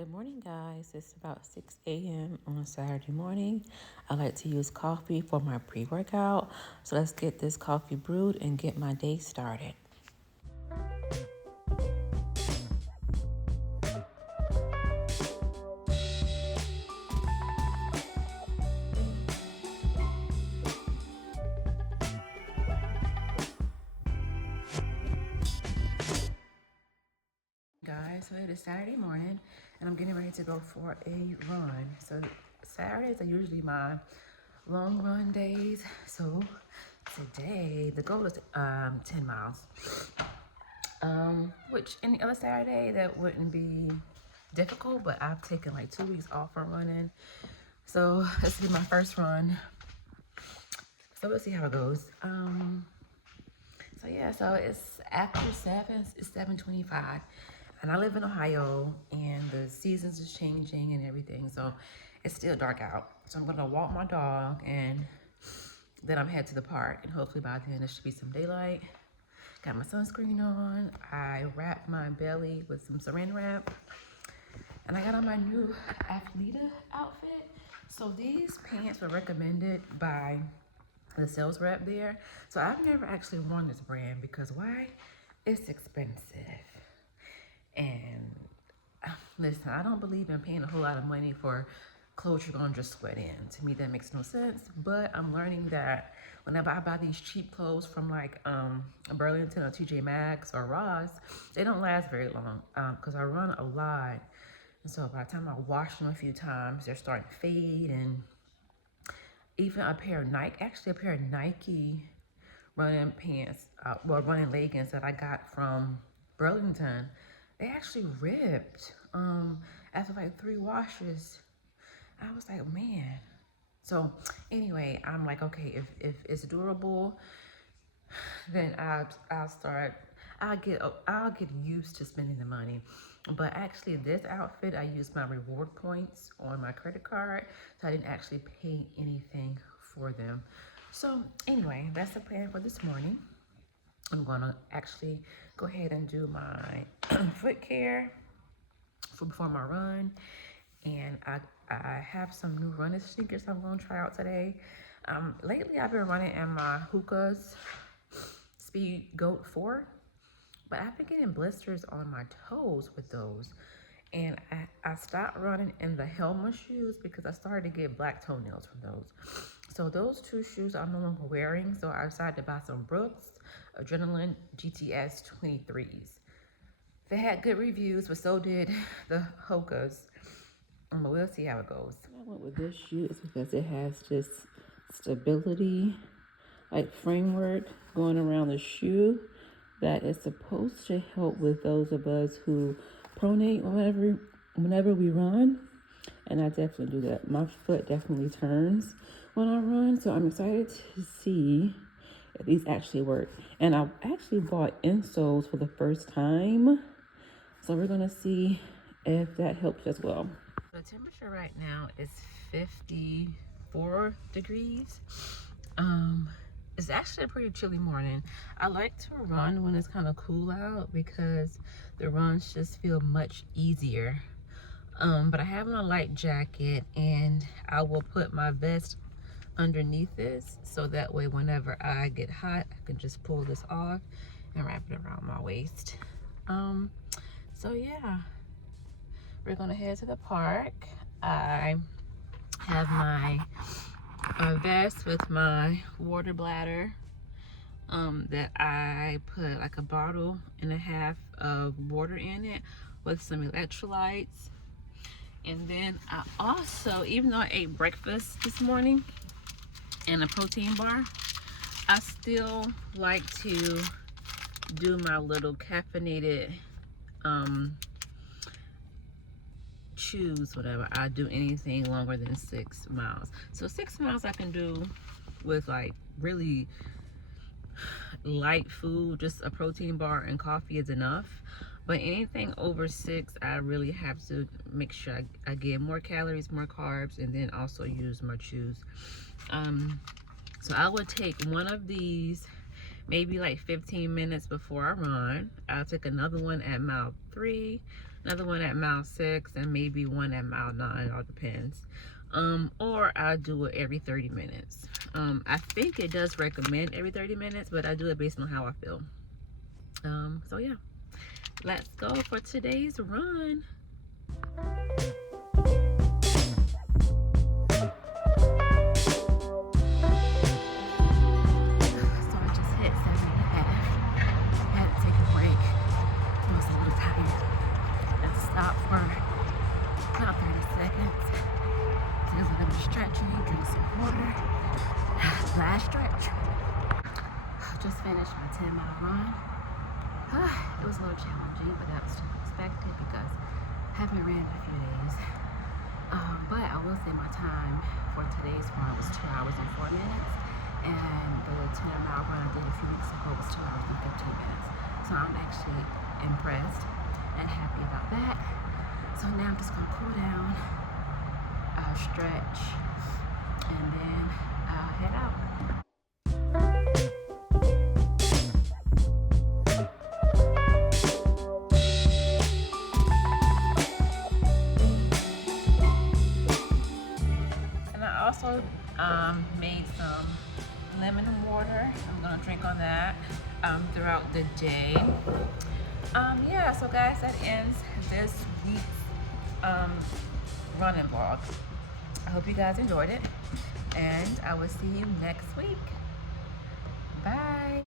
Good morning, guys. It's about 6 a.m. on a Saturday morning. I like to use coffee for my pre-workout. So let's get this coffee brewed and get my day started. Guys, so it is Saturday morning and I'm getting ready to go for a run. So Saturdays are usually my long run days. So today the goal is 10 miles. Which any other Saturday that wouldn't be difficult, but I've taken like 2 weeks off from running. So this will be my first run. So we'll see how it goes. So yeah, so it's after 7, it's 7:25. And I live in Ohio and the seasons is changing and everything. So it's still dark out. So I'm gonna walk my dog and then I'm head to the park and hopefully by then there should be some daylight. Got my sunscreen on. I wrapped my belly with some saran wrap. And I got on my new Athleta outfit. So these pants were recommended by the sales rep there. So I've never actually worn this brand because why? It's expensive. And listen, I don't believe in paying a whole lot of money for clothes you're gonna just sweat in. To me, that makes no sense. But I'm learning that whenever I buy these cheap clothes from like Burlington or TJ Maxx or Ross, they don't last very long because I run a lot. And so by the time I wash them a few times, they're starting to fade. And even a pair of Nike running pants, running leggings that I got from Burlington, they actually ripped after like 3 washes. I was like, man. So anyway, I'm like, okay, if it's durable, then I'll get used to spending the money. But actually this outfit, I used my reward points on my credit card, so I didn't actually pay anything for them. So anyway, that's the plan for this morning. I'm gonna actually go ahead and do my foot care before my run. And I have some new running sneakers I'm gonna try out today. Lately I've been running in my Hoka's Speed Goat 4, but I've been getting blisters on my toes with those. And I stopped running in the Helma shoes because I started to get black toenails from those. So those 2 shoes I'm no longer wearing. So I decided to buy some Brooks Adrenaline GTS 23s. They had good reviews, but so did the Hoka's. But we'll see how it goes. I went with this shoe is because it has just stability, like framework going around the shoe that is supposed to help with those of us who pronate whenever we run. And I definitely do that. My foot definitely turns when I run, so I'm excited to see if these actually work. And I actually bought insoles for the first time, so we're gonna see if that helps as well. The temperature right now is 54 degrees. It's actually a pretty chilly morning. I like to run when it's kind of cool out because the runs just feel much easier. But I have on a light jacket and I will put my vest underneath this so that way whenever I get hot, I can just pull this off and wrap it around my waist. So yeah, we're gonna head to the park. I have my vest with my water bladder that I put like a bottle and a half of water in it with some electrolytes. And then I also, even though I ate breakfast this morning and a protein bar, I still like to do my little caffeinated choose whatever. I do anything longer than 6 miles. So 6 miles I can do with like really light food, just a protein bar and coffee is enough. But anything over 6, I really have to make sure I get more calories, more carbs, and then also use my chews. So I would take one of these maybe like 15 minutes before I run. I'll take another one at mile 3, another one at mile 6, and maybe one at mile 9. It all depends. Or I'll do it every 30 minutes. I think it does recommend every 30 minutes, but I do it based on how I feel. So yeah, let's go for today's run. Stop for about 30 seconds. There's a little stretching, drink some water. Last stretch. Just finished my 10-mile run. It was a little challenging, but that was to be expected because I haven't ran in a few days. But I will say my time for today's run was 2 hours and 4 minutes. And the 10-mile run I did a few weeks ago was 2 hours and 15 minutes. So I'm actually impressed and happy about that. So now I'm just gonna cool down, stretch, and then head out. And I also made some lemon water. I'm gonna drink on that throughout the day. Yeah, so guys, that ends this week's running vlog. I hope you guys enjoyed it, and I will see you next week. Bye.